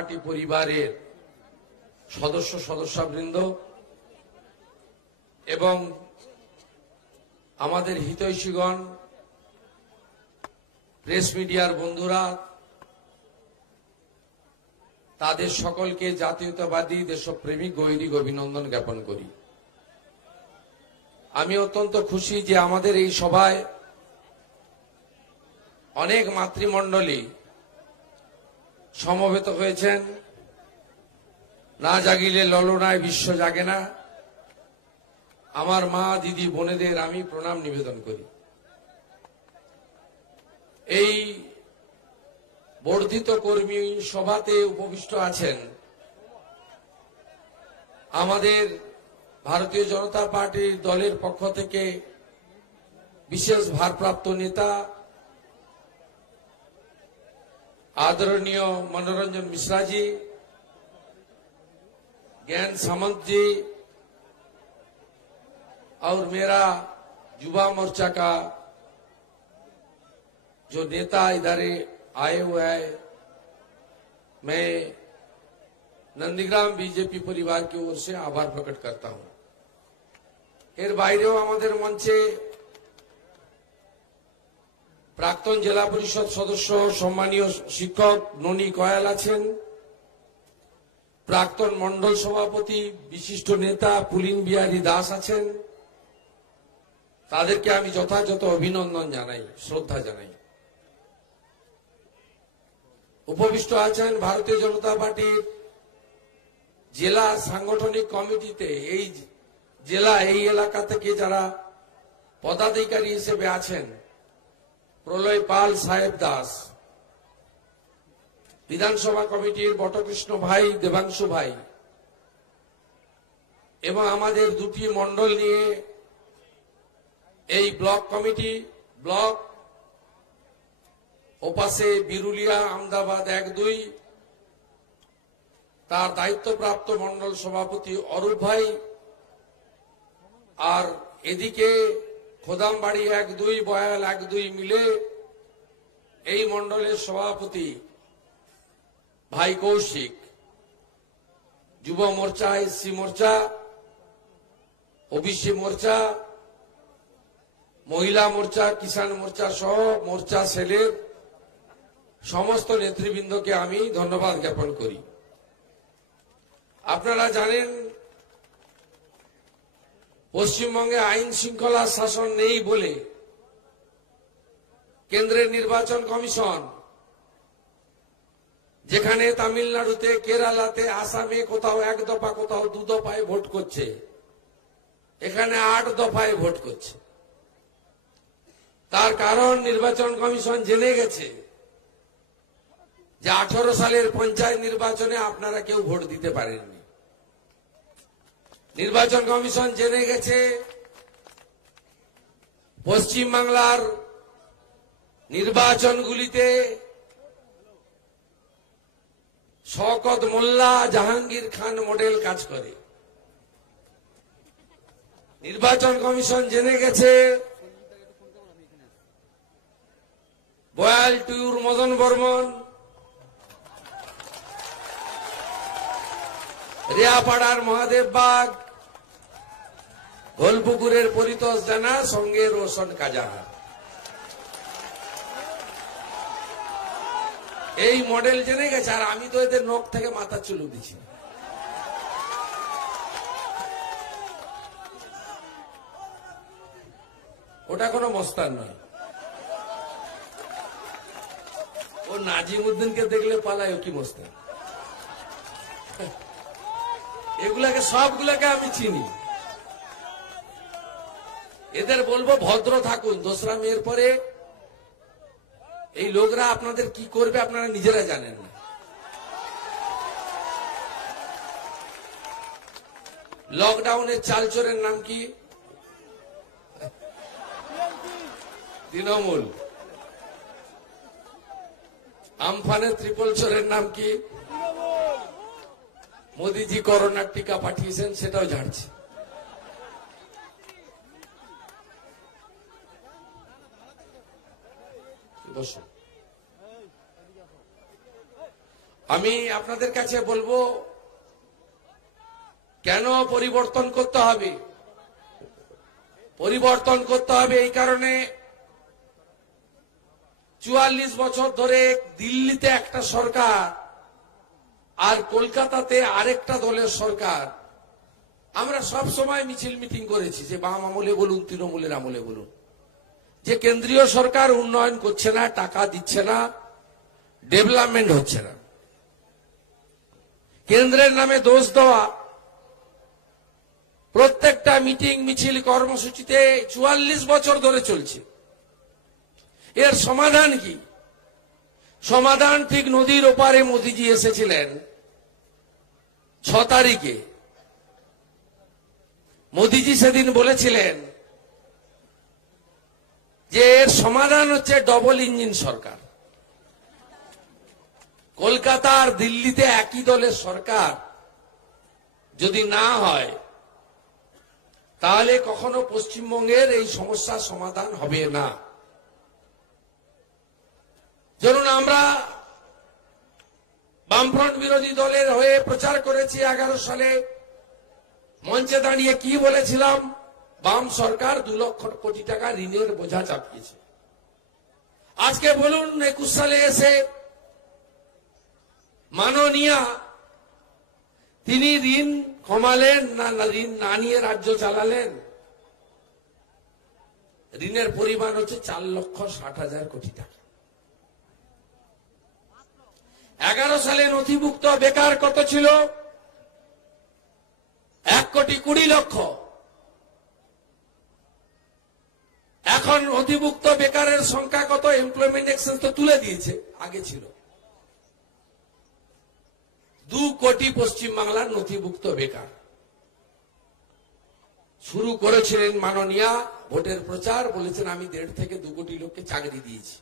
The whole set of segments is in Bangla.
পার্টি পরিবারের সদস্যবৃন্দ এবং আমাদের হিতৈষীগণ, প্রেস মিডিয়ার বন্ধুরা, তাদের সকলকে জাতীয়তাবাদী দেশপ্রেমিক গৈরিক অভিনন্দন জ্ঞাপন করি। আমি অত্যন্ত খুশি যে আমাদের এই সভায় অনেক মাতৃমণ্ডলী সমবেত হয়েছেন। না জাগিলে ললনায় বিশ্ব জাগে না। আমার মা, দিদি, বোনেদের আমি প্রণাম নিবেদন করি। এই বর্ধিত কর্মী সভাতে উপবিষ্ট আছেন আমাদের ভারতীয় জনতা পার্টির দলের পক্ষ থেকে বিশেষ ভারপ্রাপ্ত নেতা आदरणीय मनोरंजन मिश्रा जी, ज्ञान सामंत जी और मेरा युवा मोर्चा का जो नेता इधर आए हुए हैं, मैं नंदीग्राम बीजेपी परिवार की ओर से आभार प्रकट करता हूं। एर बाइरेও আমাদের মঞ্চে প্রাক্তন জেলা পরিষদ সদস্য সম্মানীয় শিক্ষক ননী কয়াল আছেন, প্রাক্তন মন্ডল সভাপতি বিশিষ্ট নেতা পুলিন বিহারী দাস আছেন। তাদেরকে আমি যথাযথ অভিনন্দন জানাই, শ্রদ্ধা জানাই। উপবিষ্ট আছেন ভারতীয় জনতা পার্টির জেলা সাংগঠনিক কমিটিতে এই জেলা এই এলাকা থেকে যারা পদাধিকারী হিসেবে আছেন, প্রলয় পাল সাহেব দাস, বিধানসভা কমিটির বটকৃষ্ণ ভাই, দেবাংশু ভাই, এবং আমাদের দুটি মন্ডল নিয়ে এই ব্লক কমিটি, ব্লক ওপাশে বিরুলিয়া আমদাবাদ 1-2 তার দায়িত্বপ্রাপ্ত মন্ডল সভাপতি অরূপ ভাই, আর এদিকে খোদামবাড়ি 1-2 বয়াল 1-2 মিলে এই মন্ডলের সভাপতি ভাই কৌশিক, যুব মোর্চা, এসসি মোর্চা, ওবিসি মোর্চা, মহিলা মোর্চা, কিষাণ মোর্চা সহ মোর্চা সেলের সমস্ত নেতৃবৃন্দকে আমি ধন্যবাদ জ্ঞাপন করি। আপনারা জানেন পশ্চিমবঙ্গে আইন শৃঙ্খলা শাসন নেই বলে কেন্দ্রের নির্বাচন কমিশন, যেখানে তামিলনাড়ুতে, কেরালাতে, আসামে কোথাও 1 দফা কোথাও 2 দফায় ভোট করছে, এখানে 8 দফায় ভোট করছে। তার কারণ নির্বাচন কমিশন জেনে গেছে যে 18 সালের পঞ্চায়েত নির্বাচনে আপনারা কেউ ভোট দিতে পারেননি। নির্বাচন কমিশন জেনে গেছে পশ্চিমবাংলার নির্বাচনগুলিতে শওকত মোল্লা, জাহাঙ্গীর খান মডেল কাজ করে। নির্বাচন কমিশন জেনে গেছে বয়াল টুর মদন বর্মন, রিয়াপাড়ার মহাদেব বাগ, গোলপুকুরের পরিতোষ জানা, সঙ্গে রোশন কাজাহার, এই মডেল জেনে গেছে। আর আমি তো এদের নখ থেকে মাথা চুলু দিচ্ছি। ওটা কোনো মস্তান নয়। ও নাজিমউদ্দিনকে দেখলে পালায়, ও কি মস্তান। এগুলাকে সবগুলাকে আমি চিনি। এদের বলবো ভদ্র থাকুন। 2রা মেয়ের পরে এই লোকরা আপনাদের কি করবে আপনারা নিজেরা জানেন না। লকডাউনের চালচোরের নাম কি? তৃণমূল। আমফানের ত্রিপল চোরের নাম কি? মোদিজি করোনার টিকা পাঠিয়েছেন, সেটাও ঝাড়ছে। বসুন। আমি আপনাদের কাছে বলবো কেন পরিবর্তন করতে হবে। পরিবর্তন করতে হবে এই কারণে 44 বছর ধরে দিল্লিতে একটা সরকার আর কলকাতাতে আরেকটা দলের সরকার। আমরা সব সময় মিছিল মিটিং করেছি, যে বাম আমলে বলুন তৃণমূলের আমলে বলুন, যে কেন্দ্রীয় সরকার উন্নয়ন করছে না, টাকা দিচ্ছে না, ডেভেলপমেন্ট হচ্ছে না। কেন্দ্রের নামে দোষ দেওয়া, প্রত্যেকটা মিটিং মিছিল কর্মসূচিতে 44 বছর ধরে চলছে। এর সমাধান কি? সমাধান ঠিক নদীর ওপারে মোদিজি এসেছিলেন 6 তারিখে। মোদিজি সেদিন বলেছিলেন যে এর সমাধান হচ্ছে ডবল ইঞ্জিন সরকার। কলকাতা আর দিল্লিতে একই দলের সরকার যদি না হয় তাহলে কখনো পশ্চিমবঙ্গের এই সমস্যার সমাধান হবে না। ধরুন আমরা বামফ্রন্ট বিরোধী দলের হয়ে প্রচার করেছি 11 সালে, মঞ্চে দাঁড়িয়ে কি বলেছিলাম? বাম সরকার 2 লক্ষ কোটি টাকা ঋণের বোঝা চাপিয়েছে। আজকে বলুন 21 সালে এসে মাননীয়া তিনি ঋণ কমালেন না ঋণ না নিয়ে রাজ্য চালালেন? ঋণের পরিমাণ হচ্ছে 4,60,000 কোটি টাকা। 11 সালে নথিভুক্ত বেকার কত ছিল? 1,20,00,000। এখন নথিভুক্ত বেকারের সংখ্যা কত? এমপ্লয়মেন্ট এক্সচেঞ্জ তো তুলে দিয়েছে, আগে ছিল 2 কোটি পশ্চিমবাংলার নথিভুক্ত বেকার। শুরু করেছিলেন মাননীয়া ভোটের প্রচার, বলেছেন আমি 1.5 থেকে 2 কোটি লোককে চাকরি দিয়েছি।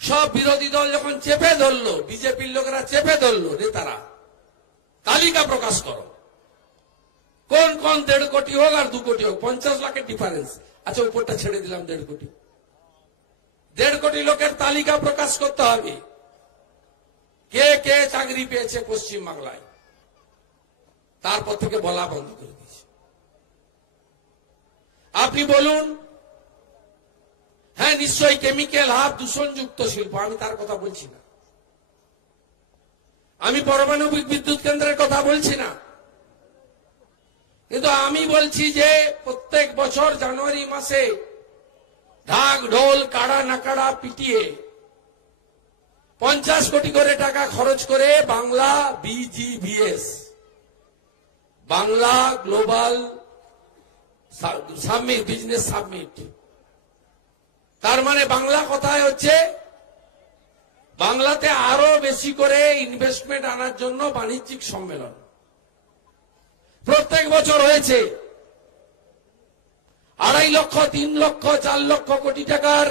সব বিরোধী দল যখন চেপে ধরলো, বিজেপির লোকেরা চেপে ধরলো, নেতারা তালিকা প্রকাশ করো, কোন কোন 1.5 কোটি হোক আর 2 কোটি হোক, 50 লাখের ডিফারেন্স। আচ্ছা উপরটা ছেড়ে দিলাম 1.5 কোটি। 1.5 কোটি লোকের তালিকা প্রকাশ করতে হবে, কে কে চাকরি পেয়েছে পশ্চিমবাংলায়। তারপর থেকে বলা বন্ধ করে দিয়েছে। আপনি বলুন, হ্যাঁ নিশ্চয়ই কেমিক্যাল হাব দূষণযুক্ত শিল্প, আমি তার কথা বলছি না, আমি পারমাণবিক বিদ্যুৎ কেন্দ্রের কথা বলছি না, কিন্তু আমি বলছি যে প্রত্যেক বছর জানুয়ারি মাসে ঢাক ঢোল কাড়া নাকাড়া পিটিয়ে 50 কোটি করে টাকা খরচ করে Bangla BGVS, Bangla global summit, business summit, তার মানে বাংলা কথায় হচ্ছে বাংলাতে আরো বেশি করে ইনভেস্টমেন্ট আনার জন্য বাণিজ্যিক সম্মেলন প্রত্যেক বছর হয়েছে। 2.5 লক্ষ, 3 লক্ষ, 4 লক্ষ কোটি টাকার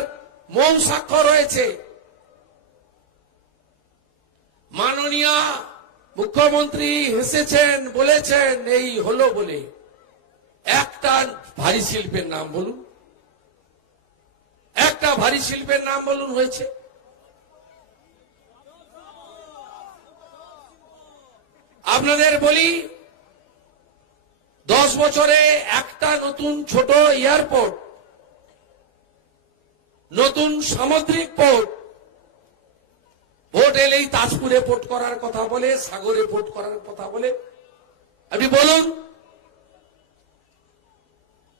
মৌ স্বাক্ষর হয়েছে। মাননীয় মুখ্যমন্ত্রী হেসেছেন, বলেছেন এই হলো বলে। একটা ভারী শিল্পের নাম বলুন, একটা ভারী শিল্পের নাম বলুন হয়েছে? আপনাদের বলি 10 বছরে একটা নতুন ছোট এয়ারপোর্ট, নতুন সামুদ্রিক পোর্ট, ভোট এলেই তাজপুরে পোর্ট করার কথা বলে, সাগরে পোর্ট করার কথা বলে। আপনি বলুন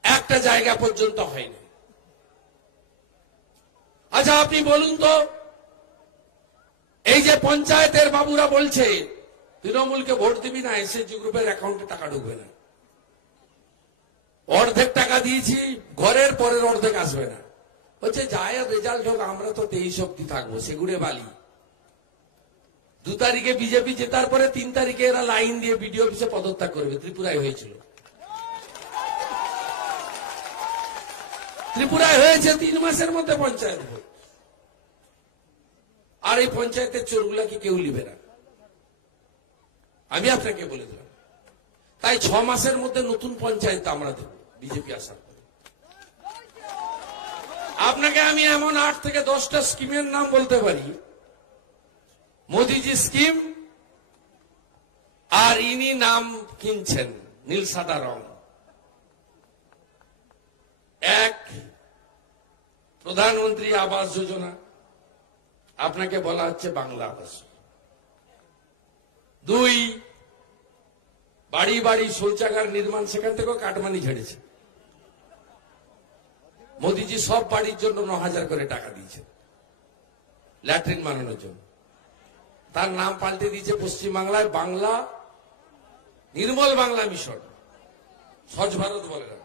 একটা জায়গা পর্যন্ত হয়নি। আচ্ছা আপনি বলুন তো, এই যে পঞ্চায়েতের বাবুরা বলছে তৃণমূলকে ভোট দিবি না, এসএসজি গ্রুপের অ্যাকাউন্টে টাকা ঢুকবে না, অর্ধেক টাকা দিয়েছি, ঘরের পরের অর্ধেক আসবে না, হচ্ছে যায় রেজাল্ট হোক, আমরা তো 23 অব্দি থাকবো, সেগুড়ে বালি। 2 তারিখে বিজেপি জেতার পরে 3 তারিখে এরা লাইন দিয়ে বিডিও অফিসে পদত্যাগ করবে। ত্রিপুরায় হয়েছিল, ত্রিপুরায় হয়েছে 3 মাসের মধ্যে পঞ্চায়েত ভোট। আর এই পঞ্চায়েতের চোরগুলা কি কেউ লিবে না, আমি আপনাকে বলে দিলাম। তাই 6 মাসের মধ্যে নতুন পঞ্চায়েত আমরা দেব বিজেপি আসার পরে। আপনাকে আমি এমন 8 থেকে 10টা স্কিমের নাম বলতে পারি মোদিজি স্কিম আর ইনি নাম কিনছেন নীল সাদা রং। এক, প্রধানমন্ত্রী আবাস যোজনা, আপনাকে বলা হচ্ছে বাংলা আবাস। দুই, বাড়ি বাড়ি শৌচাগার নির্মাণ, সেখান থেকেও কাটমানি ঝেড়েছে। মোদিজি সব বাড়ির জন্য 9,000 করে টাকা দিয়েছেন ল্যাট্রিন বানানোর জন্য। তার নাম পাল্টে দিয়েছে পশ্চিমবাংলায় বাংলা নির্মল বাংলা মিশন, স্বচ্ছ ভারত বলে না।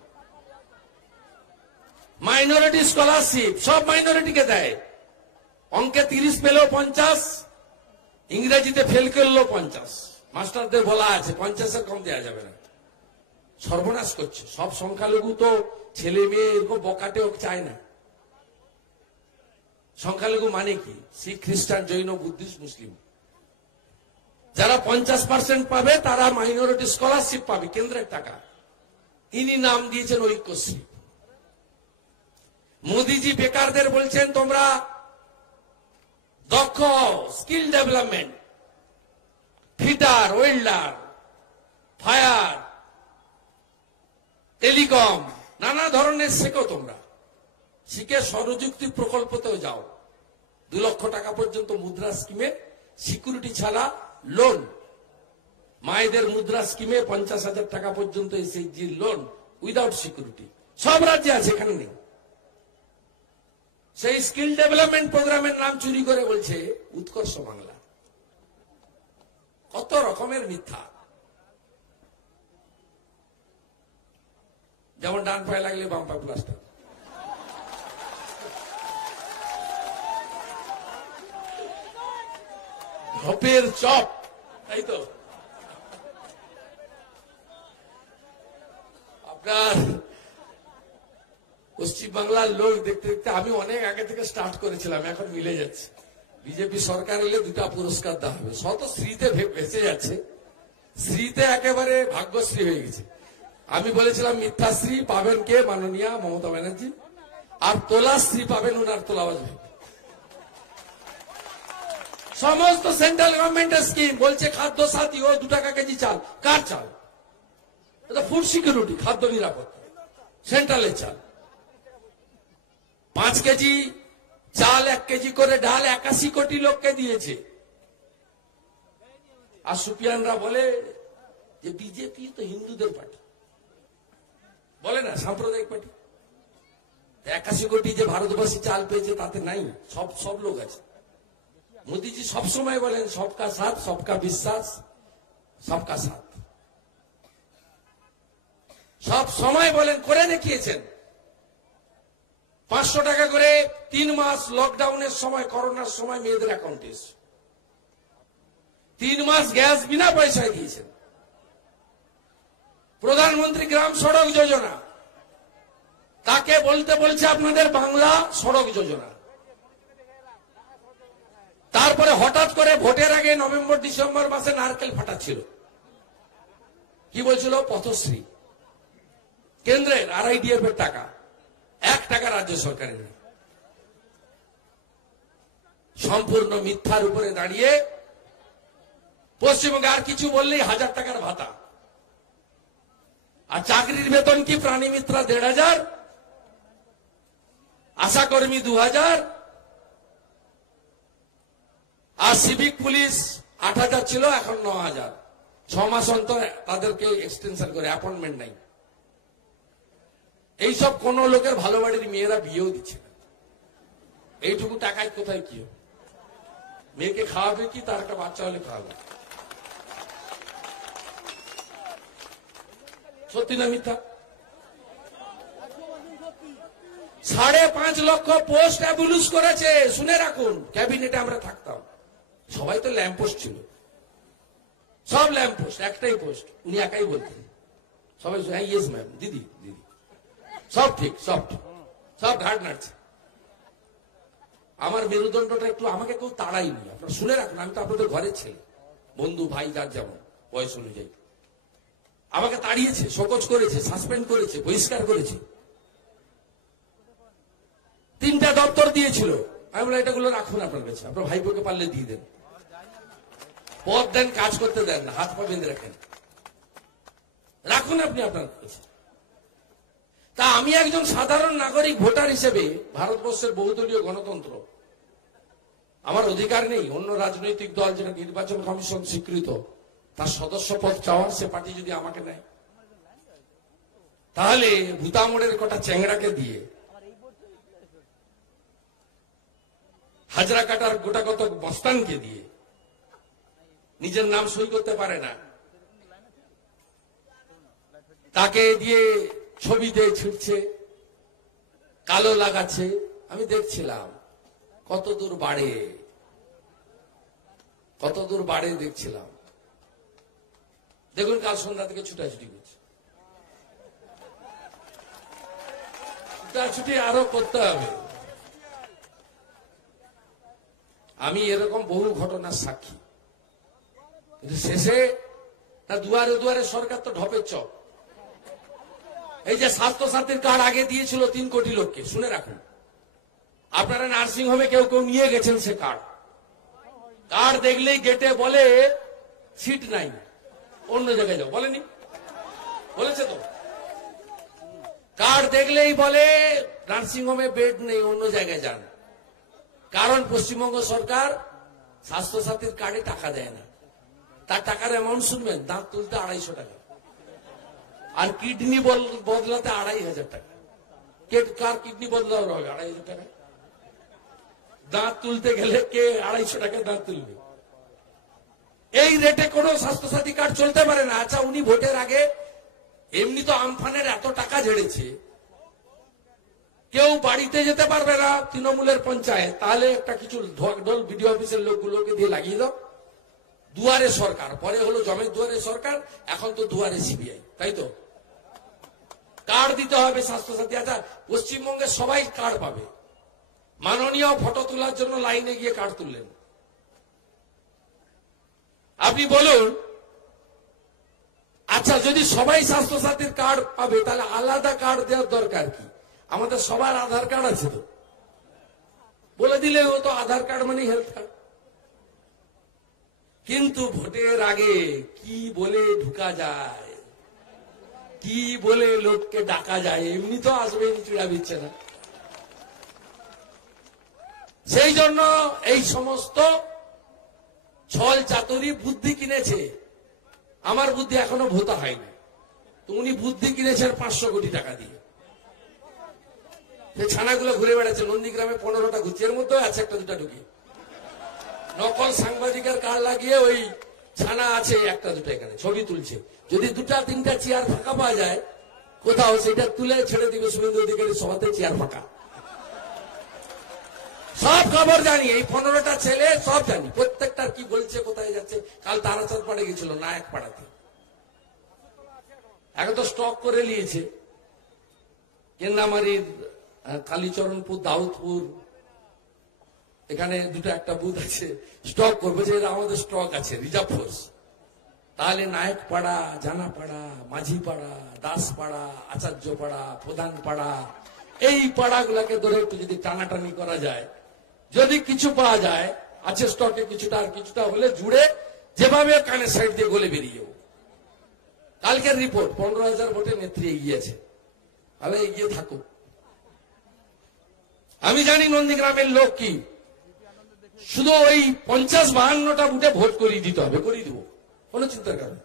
মাইনরিটি স্কলারশিপ সব মাইনরিটিকে দেয়। অঙ্কে 30 পেলেও 50, ইংরেজিতে ফেল করলেও 50। মাস্টারদের বলা আছে 50-এর কম দেওয়া যাবে না। সর্বনাশ করছে। সব সংখ্যালঘু তো ছেলে মেয়ে এরকম বকাটেও চায় না। সংখ্যালঘু মানে কি? শিখ, খ্রিস্টান, জৈন, বুদ্ধিস্ট, মুসলিম। যারা 50% পাবে তারা মাইনরিটি স্কলারশিপ পাবে, কেন্দ্রের টাকা। ইনি নাম দিয়েছেন ঐক্যশ্রী। মোদিজি বেকারদের বলছেন তোমরা দক্ষ হও, skill development, fitter, welder, fire, telecom, নানা ধরনের শেখো তোমরা। শিখে স্বনিযুক্তি প্রকল্পতেও যাও। 2 লক্ষ টাকা পর্যন্ত মুদ্রা স্কিমে সিকিউরিটি ছাড়া লোন। মায়েদের মুদ্রা স্কিমে 50,000 টাকা পর্যন্ত এসএইচজি লোন উইদাউট সিকিউরিটি। সব রাজ্যে আছে, এখানে নেই। সেই স্কিল ডেভেলপমেন্ট প্রোগ্রামের নাম চুরি করে বলছে উৎকর্ষ বাংলা। কত রকমের মিথ্যা। যেমন ডান পায়ে লাগলে বাম পায়ে প্লাস্টার। ঢপের চপ, তাই তো। আপনার পশ্চিমবাংলার লোক দেখতে দেখতে আমি অনেক আগে থেকে স্টার্ট করেছিলাম, এখন মিলে যাচ্ছে। বিজেপি সরকার এলে 2টা পুরস্কার দেওয়া হবে। শত শ্রীতে ভেসে যাচ্ছে, শ্রীতে একেবারে ভাগ্যশ্রী হয়ে গেছে। আমি বলেছিলাম মিথ্যাশ্রী পাবেন কে? মাননীয়া মমতা ব্যানার্জি। আর তোলাশ্রী পাবেন ওনার তোলাবাজ ভাই। সমস্ত সেন্ট্রাল গভর্নমেন্টের স্কিম বলছে খাদ্য সাথী, ও 2 টাকা কেজি চাল। কার চাল? এটা ফুড সিকিউরিটি, খাদ্য নিরাপত্তা, সেন্ট্রালের চাল। 5 কেজি চাল, 1 কেজি করে ডাল 81 কোটি লোককে দিয়েছে। আর সুপিয়ানরা বলে যে বিজেপি তো হিন্দুদের পার্টি, বলে না সাম্প্রদায়িক পার্টি। 81 কোটি যে ভারতবাসী চাল পেয়েছে তাতে নাই, সব লোক আছে। মোদীজি সবসময় বলেন সবকা সাথ, সবকা বিশ্বাস, সবকা সাথ। সব সময় বলেন, করে দেখিয়েছেন। 500 টাকা করে 3 মাস লকডাউনের সময়, করোনার সময় মেয়েদের অ্যাকাউন্টে এসেছে। 3 মাস গ্যাস বিনা পয়সায় দিয়েছেন। প্রধানমন্ত্রী গ্রাম সড়ক যোজনা, তাকে বলতে বলছে আপনাদের বাংলা সড়ক যোজনা। তারপরে হঠাৎ করে ভোটের আগে নভেম্বর ডিসেম্বর মাসে নারকেল ফাটাচ্ছিল। কি বলছিল? পথশ্রী। কেন্দ্রের RIDF এর টাকা, 1 টাকা রাজ্য সরকারের নেই। সম্পূর্ণ মিথ্যার উপরে দাঁড়িয়ে পশ্চিমবঙ্গে আর কিছু বললেই 1000 টাকার ভাতা। আর চাকরির বেতন কি? প্রাণী মিত্রা 1,500, আশাকর্মী 2,000, আর সিভিক পুলিশ 8,000 ছিল, এখন 9,000। 6 মাস অন্তর তাদেরকে এক্সটেনশন করে, অ্যাপয়েন্টমেন্ট নাই। এইসব কোন লোকের ভালো বাড়ির মেয়েরা বিয়েও দিচ্ছে না। এইটুকু টাকায় কোথায় কি হবে? মেয়েকে খাওয়াবে কি? তার একটা বাচ্চা হলে খাওয়াবে। সত্যি না মিথ্যা? 5.5 লক্ষ পোস্ট অ্যাবলিশ করেছে। শুনে রাখুন, ক্যাবিনেটে আমরা থাকতাম, সবাই তো ল্যাম্প পোস্ট ছিল। সব ল্যাম্প পোস্ট, একটাই পোস্ট, উনি একাই বলতেন। সবাই হ্যাঁ ইয়েস ম্যাম, দিদি দিদি, সব ঠিক, সব ঘাট নাড়ছে। আমার মেরুদণ্ডটা একটু, আমাকে কেউ তাড়াইনি। আপনারা শুনে রাখুন, আমি তো আপনাদের ঘরের ছেলে, বন্ধু ভাই, যার যেমন বয়স অনুযায়ী। আমাকে তাড়িয়েছে, শোকজ করেছে, সাসপেন্ড করেছে, বহিষ্কার করেছে। 3টা দপ্তর দিয়েছিল। আমি বললাম এটাগুলো রাখুন আপনার কাছে, আপনার ভাইপোকে পারলে দিয়ে দেন। পদ দেন, কাজ করতে দেন না, হাত পা বেঁধে রাখেন, রাখুন আপনি আপনার কাছে। তা আমি একজন সাধারণ নাগরিক ভোটার হিসেবে, ভারতবর্ষের বহুদলীয় গণতন্ত্র, আমার অধিকার নেই অন্য রাজনৈতিক দল যেটা নির্বাচন কমিশন স্বীকৃত তার সদস্য পদ চাওয়ার, সে পার্টি যদি আমাকে নেয়, তাহলে ভূতামোড়ের কটা চ্যাংড়াকে দিয়ে, হাজরা কাটার গোটা কত বস্তানকে দিয়ে নিজের নাম সই করতে পারে না, তাকে দিয়ে ছবিতে ছিটছে, কালো লাগাচ্ছে। আমি দেখছিলাম কত দূর বাড়ে দেখছিলাম। দেখুন কাল সন্ধ্যা থেকে ছুটাছুটি করছে, ছুটাছুটি আরো করতে হবে। আমি এরকম বহু ঘটনার সাক্ষী, কিন্তু শেষে না দুয়ারে দুয়ারে সরকার তো ঢপের চপ। এই যে স্বাস্থ্যসাথীর কার্ড আগে দিয়েছিল 3 কোটি লোককে, শুনে রাখুন, আপনারা নার্সিং হোমে কেউ কেউ নিয়ে গেছেন সে কার্ড দেখলেই গেটে বলে সিট নাই, অন্য জায়গায় যাও, বলেনি? বলেছে তো। কার্ড দেখলেই বলে নার্সিং হোমে বেড নেই, অন্য জায়গায় যান। কারণ পশ্চিমবঙ্গ সরকার স্বাস্থ্যসাথীর কার্ডে টাকা দেয় না। তার টাকার অ্যামাউন্ট শুনবেন, দাঁত তুলতে 250 টাকা, আর কিডনি বদলাতে 2500 টাকা। কার কিডনি বদলাতে হবে 2500 টাকা? দাঁত তুলতে গেলে কে 250 টাকা দাঁত তুলবে? এই রেটে কোনো স্বাস্থ্যসাথী কার্ড চলতে পারে না। আচ্ছা, উনি ভোটের আগে এমনি তো আমফানের এত টাকা ঝেড়েছে, কেউ বাড়িতে যেতে পারবে না তৃণমূলের পঞ্চায়েত, তাহলে একটা কিছু ঢোল বিডিও অফিসের লোকগুলোকে দিয়ে লাগিয়ে দাও। দুয়ারে সরকার, পরে হলো জমের দুয়ারে সরকার, এখন তো দুয়ারে সিবিআই, তাই তো? কার্ড দিতে হবে স্বাস্থ্যসাথী। আচ্ছা, পশ্চিমবঙ্গে সবাই কার্ড পাবে, মাননীয় ফটো তোলার জন্য লাইনে গিয়ে কার্ড তুললেন। আপনি বলুন, আচ্ছা যদি সবাই স্বাস্থ্যসাথীর কার্ড পাবে, তাহলে আলাদা কার্ড দেওয়ার দরকার কি? আমাদের সবার আধার কার্ড আছে তো, বলে দিলে ও তো আধার কার্ড মানে হেলথ কার্ড। কিন্তু ভোটের আগে কি বলে ঢুকা যায়, কি বলে লোককে ডাকা যায়, এমনি তো আসবেন, চিড়া দিচ্ছে না। সেই জন্য এই সমস্ত ছল চাতুরি বুদ্ধি কিনেছে। আমার বুদ্ধি এখনো ভোতা হয়নি, তো উনি বুদ্ধি কিনেছেন 500 কোটি টাকা দিয়ে। ছানাগুলো ঘুরে বেড়াচ্ছে, নন্দীগ্রামে 15টা ঘুরছে, এর মধ্যে আছে একটা দুটা ঢুকিয়ে নকল সাংবাদিকের কার্ড লাগিয়ে ওই ছানা আছে একটা দুটো এখানে ছবি তুলছে। যদি 2-3টা চেয়ার ফাঁকা পাওয়া যায় কোথাও, সেটা তুলে ছেড়ে দিবে শুভেন্দু অধিকারী সভাতে, চেয়ার ফাঁকা। সব খবর জানি, এই 15টা ছেলে সব জানি, প্রত্যেকটা কি বলছে, কোথায় যাচ্ছে। কাল তারাচাঁদ পাড়ে গেছিল, নায়ক পাড়াতে, এখন তো স্টক করে নিয়েছে। কেন্নামারির কালীচরণপুর, দাউদপুর, এখানে একটা বুথ আছে, স্টক করবে যে আমাদের স্টক আছে, রিজার্ভ ফোর্স। তাহলে নায়ক পাড়া, জানা পাড়া, মাঝি পাড়া, দাস পাড়া, আচার্য পাড়া, প্রধান পাড়া, এই পাড়াগুলাকে ধরে একটু যদি টানাটানি করা যায়, যদি কিছু পাওয়া যায়, আছে স্টকে কিছুটা, আর কিছুটা হলে জুড়ে যেভাবে কানের সাইড দিয়ে গলে বেরিয়ে। কালকের রিপোর্ট 15,000 ভোটে নেত্রী এগিয়েছে, তাহলে এগিয়ে থাকুক। আমি জানি নন্দীগ্রামের লোক কি, শুধু ওই 50-52টা বুথে ভোট করিয়ে দিতে হবে, করিয়ে দেবো, কোনো চিন্তার কারণ,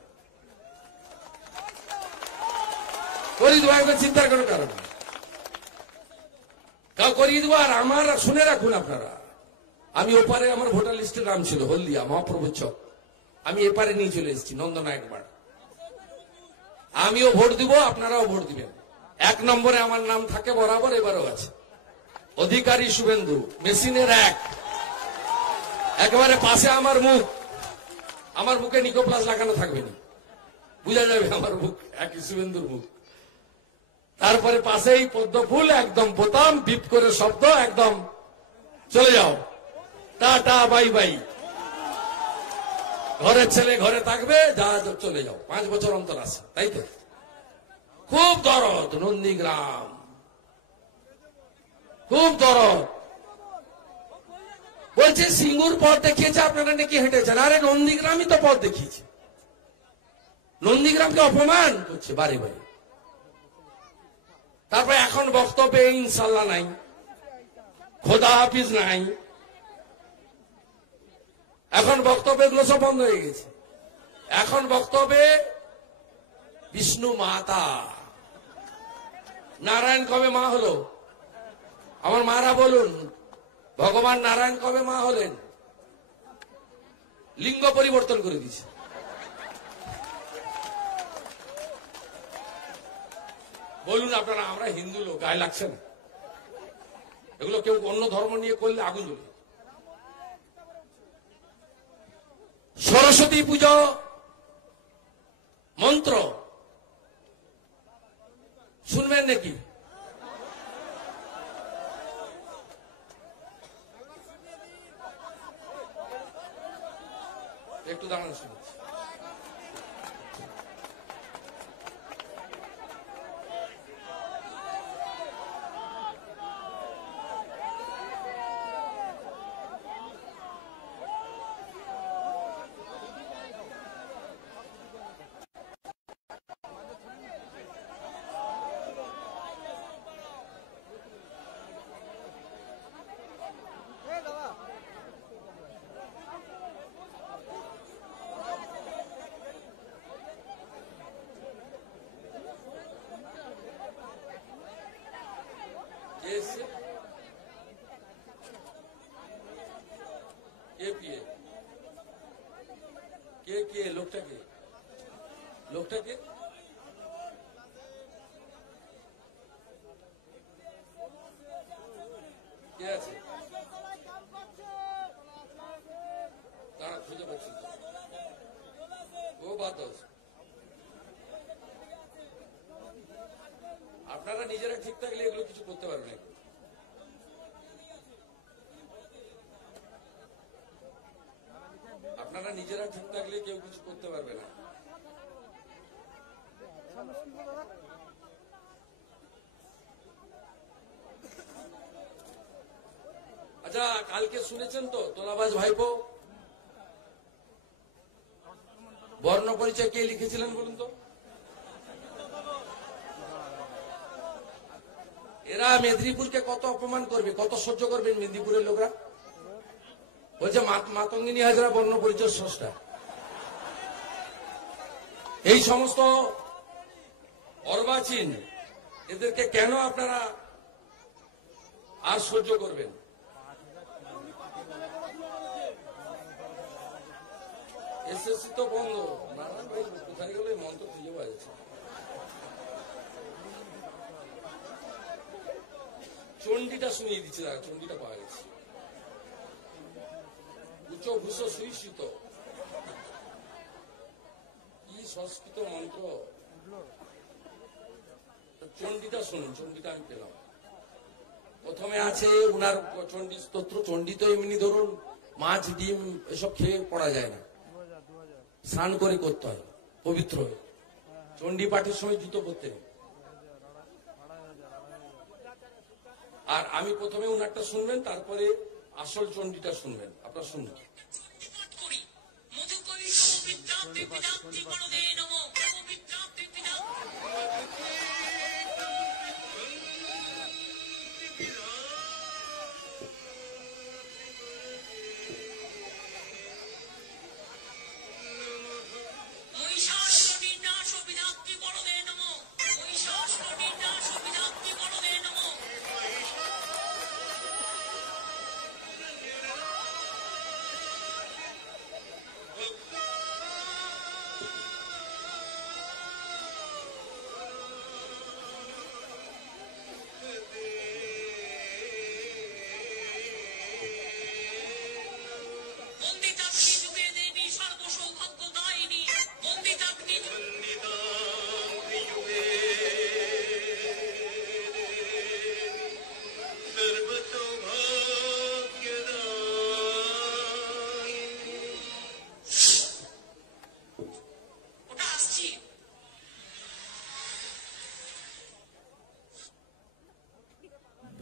করিয়ে দেবো, একবার চিন্তার কোনো কারণ নেই, করিয়ে দেবো। আর আমার শুনে রাখুন আপনারা, আমি ওপারে আমার ভোটার লিস্টের নাম ছিল হলদিয়া মহাপ্রভু চক, আমি এপারে নিয়ে চলে এসেছি নন্দনায়ক বাড়। আমিও ভোট দিব, আপনারাও ভোট দিবেন। 1 নম্বরে আমার নাম থাকে বরাবর, এবারও আছে। অধিকারী শুভেন্দু, মেশিনের একেবারে পাশে আমার মুখ, আমার মুখে নিকোপ্লাস লাগানো থাকবে না, বুঝা যাবে আমার মুখ, একই শুভেন্দুর মুখ। তারপরে পাশেই পদ্ম ফুল, একদম বোতাম বিপ করে শব্দ, একদম চলে যাও, টাটা বাই বাই। ঘরের ছেলে ঘরে থাকবে, যা চলে যাও, 5 বছর অন্তর আসে, তাই তো? খুব দরদ নন্দীগ্রাম, খুব দরদ। বলছে সিঙ্গুর পথ দেখিয়েছে, আপনারা নাকি হেঁটেছেন। আরে নন্দীগ্রামই তো পথ দেখিয়েছে, নন্দীগ্রামকে অপমান করছে বারে বারে। তারপরে এখন বক্তব্যে ইনশাল্লাহ নাই, খোদা হাফিজ নাই, এখন বক্তব্য এগুলো সব বন্ধ হয়ে গেছে। এখন বক্তব্যে বিষ্ণু মাতা, নারায়ণ কবে মা হলো? আমার মারা বলুন, ভগবান নারায়ণ কবে মা হলেন? লিঙ্গ পরিবর্তন করে দিয়েছে। বলুন আপনারা, আমরা হিন্দু লোক, গায়ে লাগছে না? এগুলো কেউ অন্য ধর্ম নিয়ে করলে আগুন জ্বলে। সরস্বতী পুজো মন্ত্র শুনবেন নাকি? একটু দাঁড়ান, শুনুন। কে লোকটাকে কে আছে? তারা খুঁজে পাচ্ছি ও বাদ। আপনারা নিজেরা ঠিক থাকলে এগুলো কিছু করতে পারবেন না। আপনারা নিজেরা ঠিক থাকলে কেউ কিছু করতে পারবে না। আচ্ছা, কালকে শুনেছেন তো তোলাবাজ ভাইপো বর্ণ পরিচয় কে লিখেছিলেন বলুন তো? এরা মেদিনীপুরকে কত অপমান করবে, কত সহ্য করবেন মেদিনীপুরের লোকরা? বলছে মাতঙ্গিনী হাজরা বর্ণ পরিচয় স্রষ্টা। এই সমস্ত অর্বাচীন এদেরকে কেন আপনারা আর সহ্য করবেন? এসএসসি তো বন্ধ। নারায়ণ ভাই কোথায় গেল? এই মন্ত্র খুঁজে পাওয়া যাচ্ছে। চণ্ডীটা শুনিয়ে দিচ্ছে, চণ্ডীটা পাওয়া গেছে। উচ্চ ভূষ সুইসিত, কি সংস্কৃত মন্ত্র। চণ্ডীটা শুনুন, চণ্ডীটা আমি পেলাম। প্রথমে আছে উনার চণ্ডী স্তোত্র। চণ্ডী তো এমনি ধরুন মাছ ডিম এসব খেয়ে পড়া যায় না, স্নান করে করতে হয় পবিত্র হয়ে। চণ্ডী পাঠের সময় জুতো পরতে নেই। আর আমি প্রথমে উনারটা শুনবেন, তারপরে আসল চণ্ডীটা শুনবেন। আপনারা শুনবেন।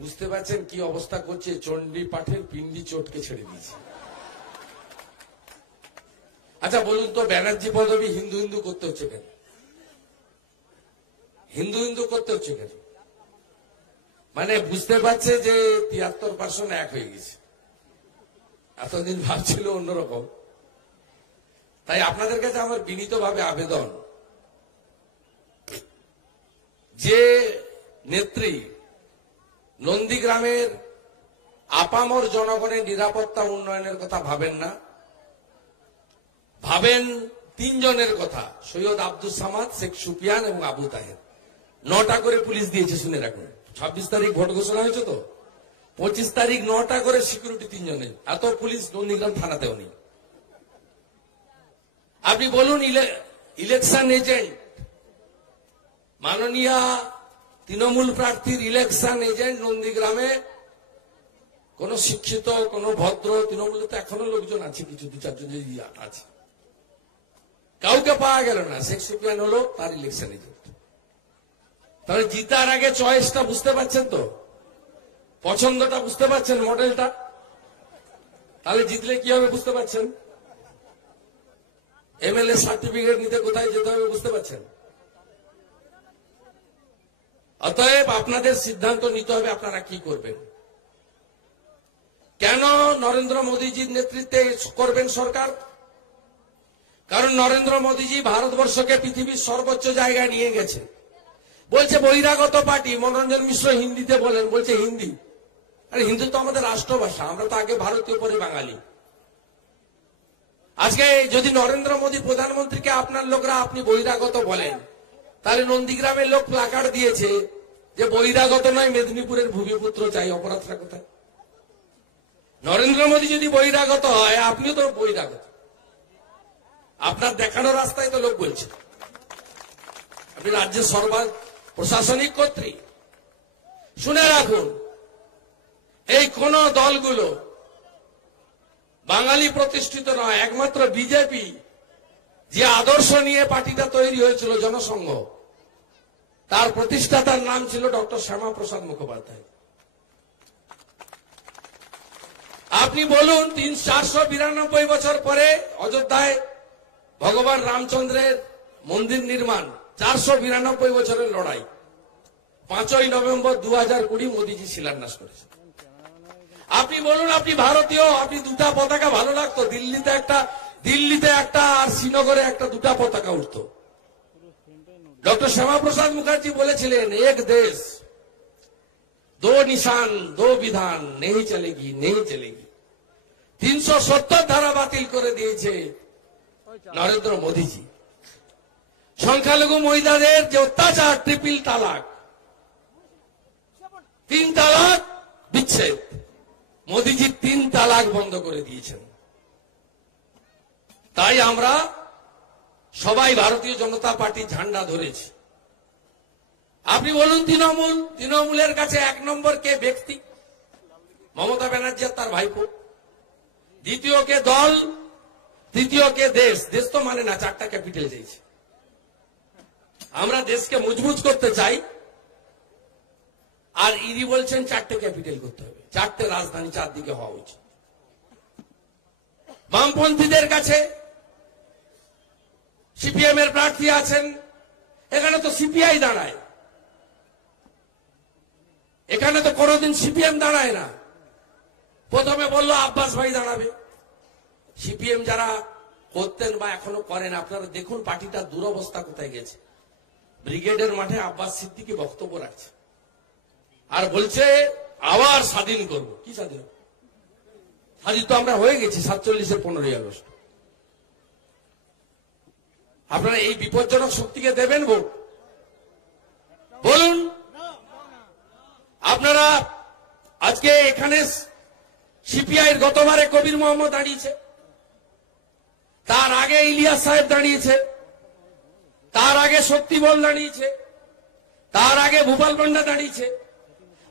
বুঝতে পারছেন কি অবস্থা করছে? চণ্ডী পাঠের পিণ্ডি চটকে ছেড়ে দিয়েছে। আচ্ছা বলুন তো, ব্যানার্জি পদবী হিন্দু হিন্দু করতে হচ্ছে কেন? হিন্দু হিন্দু করতে হচ্ছে কেন? মানে বুঝতে পারছে যে 73% এক হয়ে গেছে। এতদিন ভাবছিল অন্যরকম। তাই আপনাদের কাছে আমার বিনীতভাবে আবেদন, যে নেত্রী নন্দীগ্রামের আপামর জনগণের নিরাপত্তা উন্নয়নের কথা ভাবেন না, ভাবেন 3 জনের কথা, সৈয়দ আব্দুল সামাদ, শেখ সুফিয়ান এবং আবু তাহের। 9টা করে পুলিশ দিয়েছে, শুনে রাখুন। 26 তারিখ ভোট ঘোষণা হয়েছে তো, 25 তারিখ 9টা করে সিকিউরিটি 3 জনের। এত পুলিশ নন্দীগ্রাম থানাতেও নেই। আপনি বলুন, ইলেকশন এজেন্ট, মাননীয় তৃণমূল প্রার্থীর ইলেকশন এজেন্ট নন্দীগ্রামে কোন শিক্ষিত, কোন ভদ্র, তৃণমূলে তো এখনো লোকজন আছে, কিছু 2-4 জন আছে, কাউকে পাওয়া গেল না। শেখ সুফিয়ান হলো তার ইলেকশন এজেন্ট। তাহলে জিতার আগে চয়েসটা বুঝতে পারছেন তো, পছন্দটা বুঝতে পারছেন, মডেলটা। তাহলে জিতলে কি হবে বুঝতে পারছেন, এমএলএ সার্টিফিকেট নিতে কোথায় যেতে হবে বুঝতে পারছেন। অতএব আপনাদের সিদ্ধান্ত নিতে হবে আপনারা কি করবেন। কেন নরেন্দ্র মোদীজির নেতৃত্বে করবেন সরকার? কারণ নরেন্দ্র মোদীজি ভারতবর্ষকে পৃথিবীর সর্বোচ্চ জায়গায় নিয়ে গেছে। বলছে বহিরাগত পার্টি, মনোরঞ্জন মিশ্র হিন্দিতে বলেন, বলছে হিন্দি। আরে হিন্দি তো আমাদের রাষ্ট্রভাষা, আমরা তো আগে ভারতীয় পরে বাঙালি। আজকে যদি নরেন্দ্র মোদী প্রধানমন্ত্রীকে আপনার লোকরা আপনি বহিরাগত বলেন, তাহলে নন্দীগ্রামের লোক প্লাকার্ড দিয়েছে যে বহিরাগত নয়, মেদিনীপুরের ভূমিপুত্র চাই। অপরাধটা কোথায়? নরেন্দ্র মোদী যদি বহিরাগত হয়, আপনিও তো বহিরাগত। আপনার দেখানো রাস্তায় তো লোক বলছে। আপনি রাজ্যের প্রশাসনিক কর্ত্রী। শুনে রাখুন, এই কোন দলগুলো বাঙালি প্রতিষ্ঠিত নয়। একমাত্র বিজেপি, যে আদর্শ নিয়ে পার্টিটা তৈরি হয়েছিল, জনসংঘ, তার প্রতিষ্ঠাতার নাম ছিল ডক্টর শ্যামাপ্রসাদ মুখোপাধ্যায়। আপনি বলুন, 492 বছর পরে অযোধ্যায় ভগবান রামচন্দ্রের মন্দির নির্মাণ, 492 বছরের লড়াই, 5ই নভেম্বর 2020 মোদীজি শিলান্যাস করেছেন। আপনি বলুন, আপনি ভারতীয়, আপনি 2টা পতাকা ভালো লাগতো, দিল্লিতে একটা আর শ্রীনগরে একটা, 2টা পতাকা উঠত। ডক্টর শ্যামাপ্রসাদ মুখার্জি বলেছিলেন, এক দেশ দো নিশান দো বিধান নেই চলেগি, নেই চলেগি। 370 ধারা বাতিল করে দিয়েছে নরেন্দ্র মোদীজি। সংখ্যালঘু মহিলাদের যে অত্যাচার, 3 তালাক, 3 তালাক বিচ্ছেদ, মোদীজি 3 তালাক বন্ধ করে দিয়েছেন। তাই আমরা সবাই ভারতীয় জনতা পার্টি ঝান্ডা ধরেছি। আপনি বলুন, তৃণমূলের কাছে 1 নম্বর কে ব্যক্তি? মমতা ব্যানার্জি আর তার ভাইপো। দ্বিতীয় কে দল, তৃতীয় কে দেশ। দেশ তো মানে না, 4টা ক্যাপিটাল চাইছে। আমরা দেশকে মজবুত করতে চাই, আর ইডি বলছেন 4টে ক্যাপিটাল করতে হবে, 4টে রাজধানী 4 দিকে হওয়া উচিত। বামপন্থীদের কাছে সিপিএম এর প্রার্থী আছেন, এখানে তো সিপিআই দাঁড়ায়, এখানে তো কোনোদিন সিপিএম দাঁড়ায় না। প্রথমে বললো আব্বাস ভাই দাঁড়াবে। সিপিএম যারা করতেন বা এখনো করেন, আপনারা দেখুন পার্টিটার দুরবস্থা কোথায় গেছে। ব্রিগেডের মাঠে আব্বাস সিদ্দিকী বক্তব্য রাখছে আর বলছে আবার স্বাধীন করব। কি স্বাধীন? স্বাধীন তো আমরা হয়ে গেছি 47-এর 15ই আগস্ট। আপনারা এই বিপজ্জনক শক্তিকে দেবেন ভোট? বলুন। আপনারা আজকে এখানে সিপিআইয়ের গতবারে কবির মোহাম্মদ দাঁড়িয়েছে, তার আগে ইলিয়াস সাহেব দাঁড়িয়েছে, তার আগে শক্তিবল দাঁড়িয়েছে, তার আগে ভূপাল পান্ডা দাঁড়িয়েছে,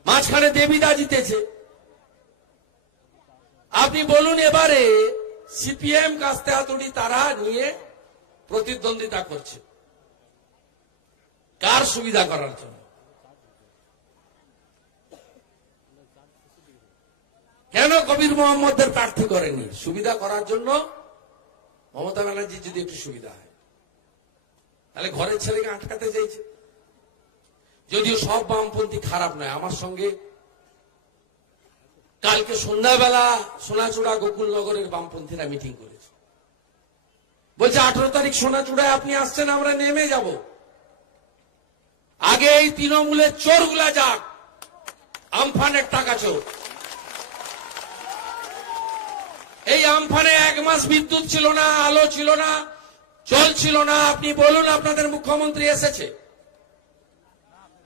মাঝখানে দেবিদা জিতেছে। আপনি বলুন, এবারে সিপিএম কাস্তে হাতুড়ি তারা নিয়ে প্রতিদ্বন্দ্বিতা করছে কার সুবিধা করার জন্য? কেন কবির মোহাম্মদের প্রার্থী করেনি? সুবিধা করার জন্য। মমতা ব্যানার্জির যদি একটু সুবিধা হয়, তাহলে ঘরের ছেলেকে আটকাতে চাইছে। যদিও সব বামপন্থী খারাপ নয়। আমার সঙ্গে কালকে সন্ধ্যাবেলা সোনাচূড়া গোকুলনগরের বামপন্থীরা মিটিং করেছে। বলছে 18 তারিখ সোনাচূড়ায় আপনি আসছেন, আমরা নেমে যাব। আগে এই তৃণমূলের চোরগুলা যাক, আমফানের টাকা চোর। এই আমফানে 1 মাস বিদ্যুৎ ছিল না, আলো ছিল না, জল ছিল না। আপনি বলুন, আপনাদের মুখ্যমন্ত্রী এসেছে,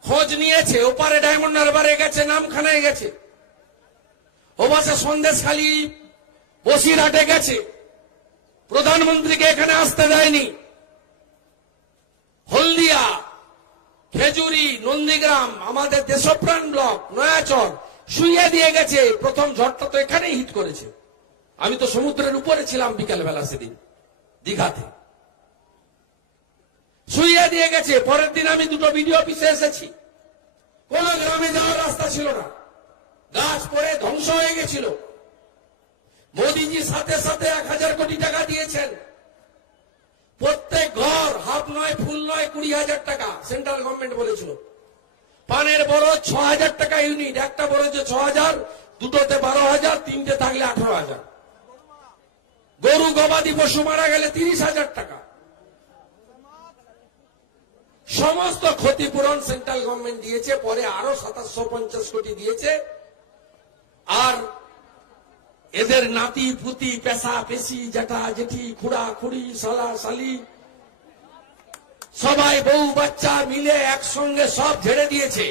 খোঁজ নিয়েছে, ওপারে ডায়মন্ড হারবারে গেছে, নামখানায় গেছে, ওপাশে সন্দেশখালী বসিরহাটে গেছে, প্রধানমন্ত্রীকে এখানে আসতে দেয়নি। হলদিয়া, খেজুরি, নন্দীগ্রাম, আমাদের দেশপ্রাণ ব্লক, নয়াচর শুইয়ে দিয়ে গেছে। প্রথম ঝড়টা তো এখানেই হিট করেছে। আমি তো সমুদ্রের উপরে ছিলাম বিকালবেলা সেদিন দীঘাতে, শুইয়ে দিয়ে গেছে। পরের দিন আমি 2টো বিডিও অফিসে এসেছি, কোন গ্রামে যাওয়ার রাস্তা ছিল না, গাছ পড়ে ধ্বংস হয়ে গেছিল। মোদীজি সাথে সাথে 1000 কোটি টাকা দিয়েছেন। প্রত্যেক ঘর হাফ নয়, ফুল নয়, 20,000 টাকা সেন্ট্রাল গভর্নমেন্ট বলেছিল। পানের বরজ 6,000 টাকা ইউনিট, একটা বরজে 6,000, দুটোতে 12,000, তিনটে থাকলে 18,000। গরু গবাদি পশু মারা গেলে 30,000 টাকা। সমস্ত ক্ষতিপূরণ সেন্ট্রাল গভর্নমেন্ট দিয়েছে। পরে আরো 2750 কোটি দিয়েছে। আর এদের নাতি পুতি, পেশা পেশি, জ্যাঠা জেঠি, খুড়া খুড়ি, শালা শালি, সবাই বউ বাচ্চা মিলে একসঙ্গে সব ঝেড়ে দিয়েছে।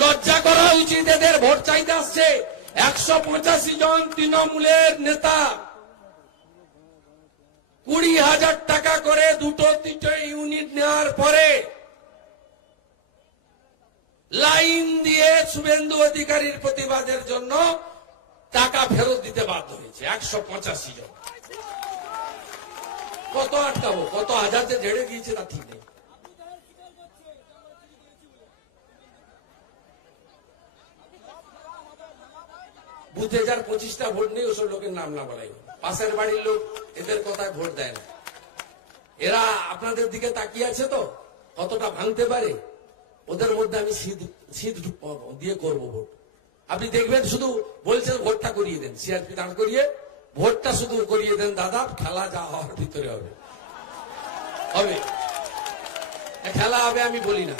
লজ্জা করা উচিত এদের। ভোট চাইতে আসছে 185 জন তৃণমূলের নেতা, 20,000 টাকা করে 2-3 ইউনিট নেওয়ার পরে লাইন দিয়ে শুভেন্দু অধিকারীর প্রতিবাদের জন্য টাকা ফেরত দিতে বাধ্য হয়েছে 185 জন। কত আটকাবো? কত হাজার যে ঝেড়ে দিয়েছে তা ঠিক নেই। বুথে যার 25টা ভোট নেই, ওসব লোকের নাম না বলাই। পাশের বাড়ির লোক এদের কথায় ভোট দেয় না। এরা আপনাদের দিকে তাকিয়ে আছে তো, কতটা ভাঙতে পারে। ওদের মধ্যে আমি শীত দিয়ে করবো ভোট। আপনি দেখবেন শুধু বলছেন ভোটটা করিয়ে দেন, সিআরপি দাঁড় করিয়ে ভোটটা শুধু করিয়ে দেন দাদা, খেলা যা হওয়ার ভিতরে হবে হবে। খেলা হবে আমি বলি না।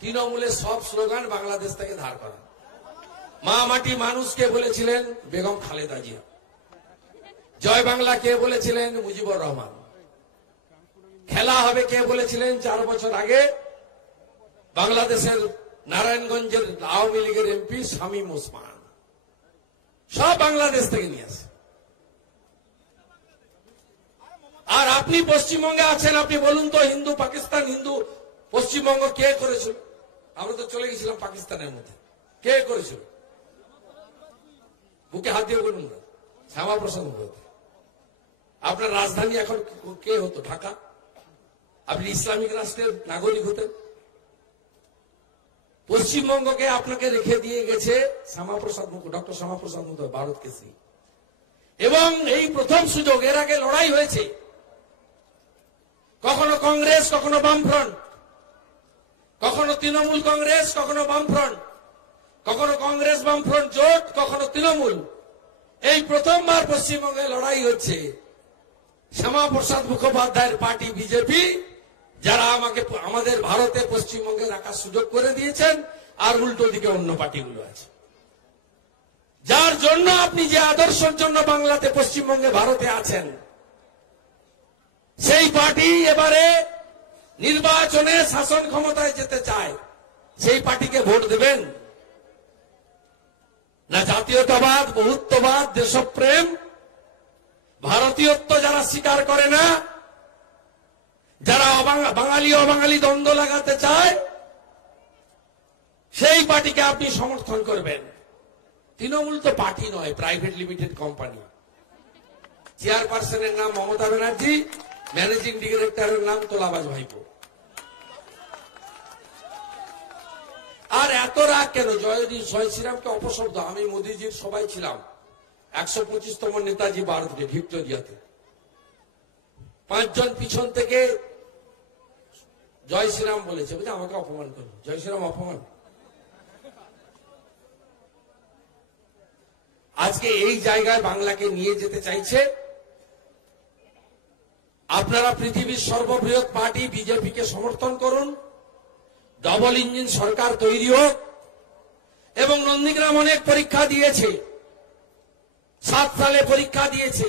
তৃণমূলের সব স্লোগান বাংলাদেশ থেকে ধার করা। মা মাটি মানুষ কে বলেছিলেন? বেগম খালেদা জিয়া। জয় বাংলা কে বলেছিলেন? মুজিবুর রহমান। খেলা হবে কে বলেছিলেন 4 বছর আগে? বাংলাদেশের নারায়ণগঞ্জের আওয়ামী লীগের এমপি শামীম ওসমান। সব বাংলাদেশ থেকে নিয়ে আসে। আর আপনি পশ্চিমবঙ্গে আছেন, আপনি বলুন তো, হিন্দু পাকিস্তান, হিন্দু পশ্চিমবঙ্গ কে করেছিল? আমরা তো চলে গেছিলাম পাকিস্তানের মধ্যে। কে করেছিল? বুকে হাত দিয়ে বলুন না। শ্যামাপ্রসাদ মুখার্জি। আপনার রাজধানী এখন কে হতো? ঢাকা। আপনি ইসলামিক রাষ্ট্রের নাগরিক হতেন। পশ্চিমবঙ্গকে আপনাকে রেখে দিয়ে গেছে শ্যামাপ্রসাদ মুখার্জি, ডক্টর শ্যামাপ্রসাদ মুখার্জি, ভারত কেসরি। এবং এই প্রথম সুযোগ। এর আগে লড়াই হয়েছে, কখনো কংগ্রেস, কখনো বামফ্রন্ট, কখনো তৃণমূল কংগ্রেস, কখনো বামফ্রন্ট, কখনো কংগ্রেস বামফ্রন্ট জোট, কখনো তৃণমূল। এই প্রথমবার পশ্চিমবঙ্গে লড়াই হচ্ছে শ্যামাপ্রসাদ মুখোপাধ্যায়ের পার্টি বিজেপি, যারা আমাদের ভারতে পশ্চিমবঙ্গে রাখার সুযোগ করে দিয়েছেন, আর উল্টো দিকে অন্য পার্টিগুলো আছে। যার জন্য আপনি যে আদর্শের জন্য বাংলাতে, পশ্চিমবঙ্গে, ভারতে আছেন, সেই পার্টি এবারে নির্বাচনে শাসন ক্ষমতায় যেতে চায়। সেই পার্টিকে ভোট দেবেন না? জাতীয়তাবাদ, বহুত্ববাদ, দেশপ্রেম, ভারতীয়ত্ব যারা স্বীকার করে না, যারা বাঙালি অবাঙালি দ্বন্দ্ব লাগাতে চায়, সেই পার্টিকে আপনি সমর্থন করবেন। তৃণমূল তো পার্টি নয়, প্রাইভেট লিমিটেড কোম্পানি। চেয়ারপারসনের নাম মমতা ব্যানার্জি, ম্যানেজিং ডিরেক্টরের নাম তোলাবাজ ভাইপো। আর এত রাগ কেন? জয় শ্রীরামকে অপশব্দ। আমি মোদীজির সবাই ছিলাম 125তম নেতাজি বার্থডে ভিক্টোরিয়াতে। 5 জন পিছন থেকে জয় শ্রীরাম বলেছে, বুঝে আমাকে অপমান করলো। জয় শ্রীরাম অপমান? আজকে এই জায়গায় বাংলাকে নিয়ে যেতে চাইছে। আপনারা পৃথিবীর সর্ববৃহৎ পার্টি বিজেপিকে সমর্থন করুন, ডবল ইঞ্জিন সরকার তৈরি হোক। এবং নন্দীগ্রাম অনেক পরীক্ষা দিয়েছে, 7 সালে পরীক্ষা দিয়েছে,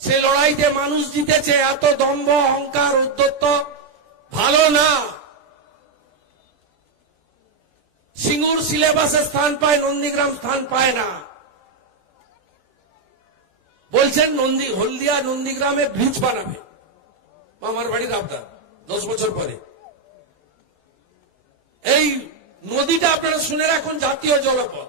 সে লড়াইতে মানুষ জিতেছে। এত দম্ভ অহংকার উদ্ধত্ত ভালো না। সিঙ্গুর সিলেবাসে স্থান পায়, নন্দীগ্রাম স্থান পায় না। বলছেন হলদিয়া নন্দীগ্রামে ব্রিজ বানাবে, আমার বাড়ির আবদার 10 বছর পরে। এই নদীটা আপনারা শুনে রাখুন, জাতীয় জলপথ।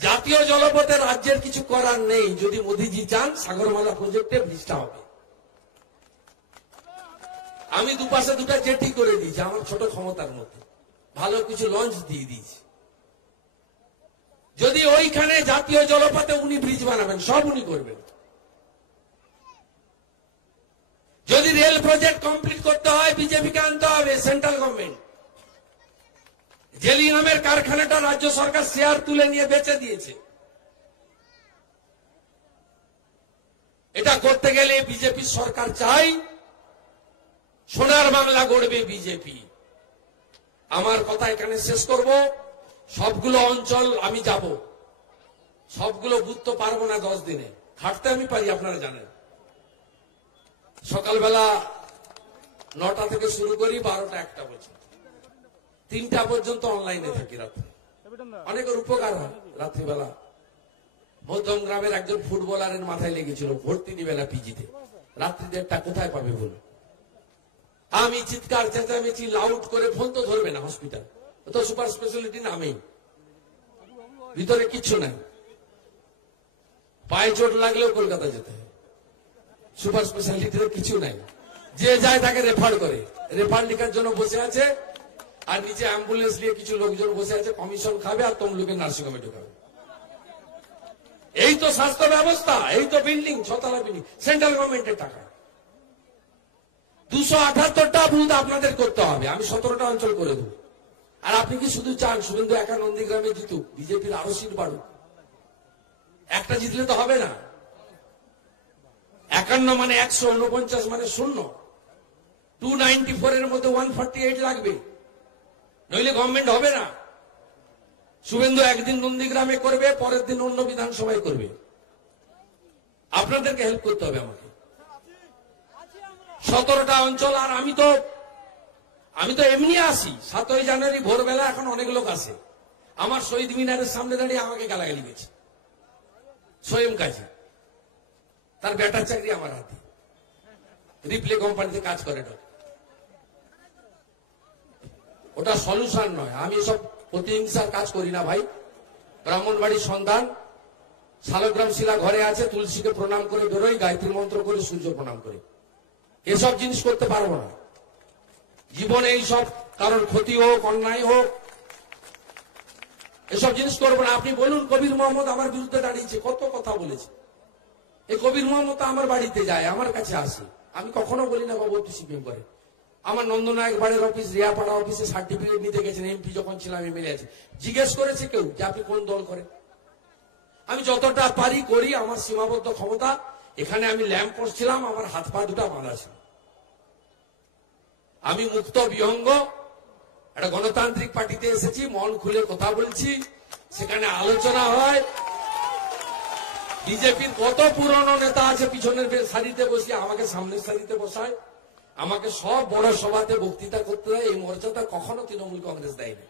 জাতীয় জলপথে রাজ্যের কিছু করার নেই। যদি মোদীজি চান সাগরমালা প্রজেক্টে ব্রিজটা হবে। আমি দুপাশে 2টা জেটি করে দিয়েছি আমার ছোট ক্ষমতার মধ্যে, ভালো কিছু লঞ্চ দিয়ে দিয়েছি। যদি ওইখানে জাতীয় জলপথে উনি ব্রিজ বানাবেন, সব উনি করবেন। যদি রেল প্রজেক্ট কমপ্লিট করতে হয়, বিজেপিকে আনতে হবে, সেন্ট্রাল গভর্নমেন্ট। জেলিংহামের কারখানাটা রাজ্য সরকার শেয়ার তুলে নিয়ে বেচে দিয়েছে। এটা করতে গেলে বিজেপি সরকার চাই, সোনার বাংলা গড়বে বিজেপি। আমার কথা এখানে শেষ করব। সবগুলো অঞ্চল আমি যাব, সবগুলো বুথ তো পারবো না 10 দিনে, খাটতে আমি পারি, আপনারা জানেন। সকালবেলা 9টা থেকে শুরু করি, 12টা 1টা পর্যন্ত, 3টা পর্যন্ত অনলাইনে থাকি রাত্রে। অনেকের উপকার হয় রাত্রিবেলা। মধ্যম গ্রামের একজন ফুটবলারের মাথায় লেগেছিল, ভর্তি নিবে না পিজিতে, রাত্রি 1:30টা কোথায় পাবে বলুন? আমি চিৎকার চেঁচামেচি লাউড করে, ফোন তো ধরবে না হসপিটাল, তো সুপার স্পেশালিটি নামেই, ভিতরে কিচ্ছু নাই। পায়ে চোট লাগলেও কলকাতা যেতে হয়, সুপার স্পেশালিটিতে কিছু নাই। যে যায় তাকে রেফার করে, রেফার লিখার জন্য বসে আছে, আর নিচে অ্যাম্বুলেন্স নিয়ে কিছু লোকজন বসে আছে, কমিশন খাবে আর তমলুকে নার্সিংহোমে ঢোকাবে। এই তো স্বাস্থ্য ব্যবস্থা, এই তো বিল্ডিং, 6 তলা বিল্ডিং, সেন্ট্রাল গভর্নমেন্টের টাকা। 278টা বুথ আপনাদের করতে হবে, আমি 17টা অঞ্চল করে দেবো। আর আপনি কি শুধু চান শুভেন্দু একা নন্দীগ্রামে জিতুক, বিজেপির আরো সিট বাড়ুক? একটা জিতলে তো হবে না। 51 মানে 149 মানে 0। 294 এর মধ্যে 148 লাগবে, নইলে গভর্নমেন্ট হবে না। শুভেন্দু একদিন নন্দীগ্রামে করবে, পরের দিন অন্য বিধানসভায় করবে। আপনাদেরকে হেল্প করতে হবে আমাকে। 17টা অঞ্চল। আর আমি তো এমনি আসি, 7ই জানুয়ারি ভোরবেলা এখন অনেক লোক আসে, আমার শহীদ মিনারের সামনে দাঁড়িয়ে আমাকে গালাগালি গেছে। স্বয়ং কাজে, তার বেটার চাকরি আমার হাতে, রিপ্লে কোম্পানিতে কাজ করে। ওটা সলিউশন নয়। আমি সব প্রতিহিংসার কাজ করি না ভাই। ব্রাহ্মণবাড়ির সন্তান, শালগ্রাম শিলা ঘরে আছে, তুলসীকে প্রণাম করে বেরোই, গায়ত্রী মন্ত্র করে, সূর্য প্রণাম করে। এসব জিনিস করতে পারবো না জীবনে। এইসব কারোর ক্ষতি হোক, অন্যায় হোক, এসব জিনিস করবো না। আপনি বলুন, কবির মোহাম্মদ আমার বিরুদ্ধে দাঁড়িয়েছে, কত কথা বলেছে। এই কবির মোহাম্মদ আমার বাড়িতে যায়, আমার কাছে আসে, আমি কখনো বলি না বাবু একটু সিপিএম করে। আমার নন্দনায়ক বাড়ির অফিস, রিয়াপাড়া অফিসে সার্টিফিকেট নিতে গেছেন, এমপি যখন ছিলাম, এমএলএ আছে, জিজ্ঞেস করেছে কেউ যে আপনি কোন দল করেন? আমি যতটা পারি করি, আমার সীমাবদ্ধ ক্ষমতা। এখানে আমি ল্যাম্প পোস্ট ছিলাম, আমার হাত পা দুটা বাঁধা ছিল। আমি মুক্ত বিহঙ্গ, একটা গণতান্ত্রিক পার্টিতে এসেছি, মন খুলে কথা বলছি, সেখানে আলোচনা হয়। বিজেপির কত পুরনো নেতা আছে পিছনের সারিতে বসিয়ে, আমাকে সামনের সারিতে বসায়, আমাকে সব বড় সভাতে বক্তৃতা করতে দেয়। এই মর্যাদা কখনো তৃণমূল কংগ্রেস দেয়নি।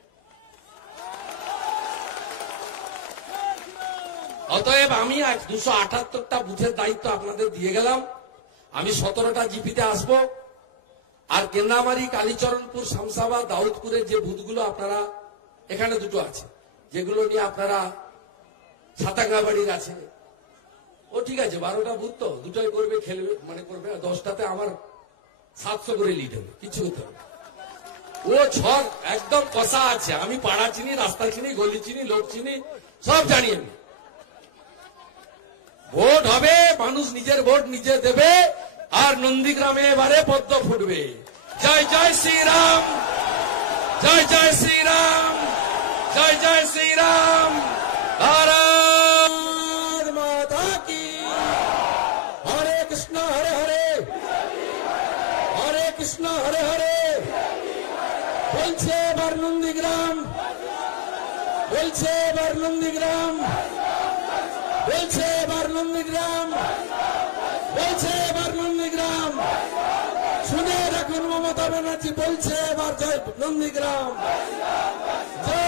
অতএব আমি 278টা বুথের দায়িত্ব আপনাদের দিয়ে গেলাম। আমি 17টা জিপিতে আসবো। আর কেন্দ্রামারি, কালীচরণপুর, শামসাবাদ, দাউদপুরের যে বুথগুলো আপনারা, এখানে 2টো আছে, যেগুলো নিয়ে আপনারা, সাতাঙ্গাবাড়ির আছে, ও ঠিক আছে, 12টা বুথ তো 2টাই করবে, খেলবে মানে করবে। 10টাতে আমার 700 করে লিড হবে, কিছু হতে হবে। ও ছক একদম কষা আছে। আমি পাড়া চিনি, রাস্তা চিনি, গলি চিনি, লোক চিনি, সব জানি আমি। ভোট হবে, মানুষ নিজের ভোট নিজে দেবে, আর নন্দীগ্রামে এবারে পদ্ম ফুটবে। জয় জয় শ্রীরাম, জয় জয় শ্রীরাম, জয় জয় শ্রীরাম। ভারত মাতা কি। হরে কৃষ্ণ হরে হরে, হরে কৃষ্ণ হরে হরে। বলছে এবার নন্দীগ্রাম, বলছে এবার নন্দীগ্রাম, বলছে এবার নন্দীগ্রাম, বলছে এবার নন্দীগ্রাম। শুনে রাখুন, মমতা ব্যানার্জি বলছে এবার জয় নন্দীগ্রাম, জয়